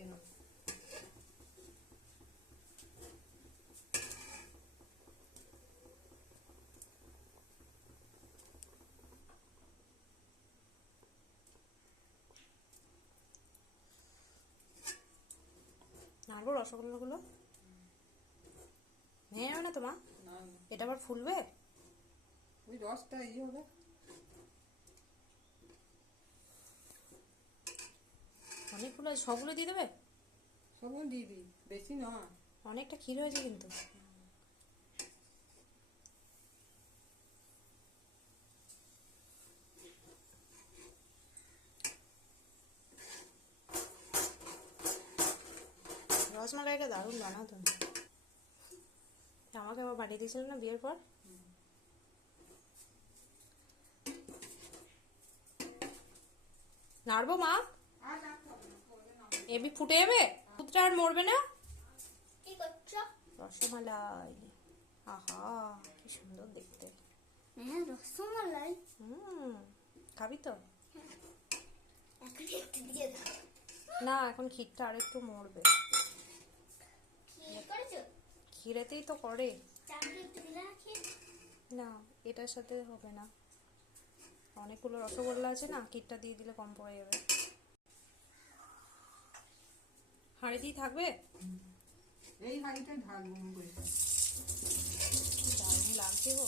দিয়ে নাও। নাড়বো রসগোল্লাগুলো? ভেঙে যাবে না তো মা? এটা আবার ফুলবে? ওই রসটা হবে। অনেকগুলো, সবগুলো দিয়ে দেবে? সবগুলো দিয়ে দিই, বেশি নয়। অনেকটা ক্ষীর হয়েছে কিন্তু। রসমালাইটা দারুণ বানাও তুমি। আমাকে আবার পাঠিয়ে দিয়েছিল না বিয়ের পর। নাড়বো মা? এবি ফুটে যাবে? দুধটা আর মরবে না? কি করছো? রসমালাই। আহা কি সুন্দর দেখতে। হ্যাঁ, রসমালাই। খাবি তো? এখন একটু দিয়ে দাও। না, এখন ক্ষীরটা আর একটু মরবে। কি করেছো? ক্ষীরেতেই তো করে। চামড়ে একটু দিলে না খেয়ে? না, এটার সাথে হবে না। অনেকগুলো রসগোল্লা আছে না, ক্ষীরটা দিয়ে দিলে কম পড়ে যাবে। হাঁড়িতেই থাকবে? এই হাঁড়িটাই ঢালবো। দারুণ লাগছে গো।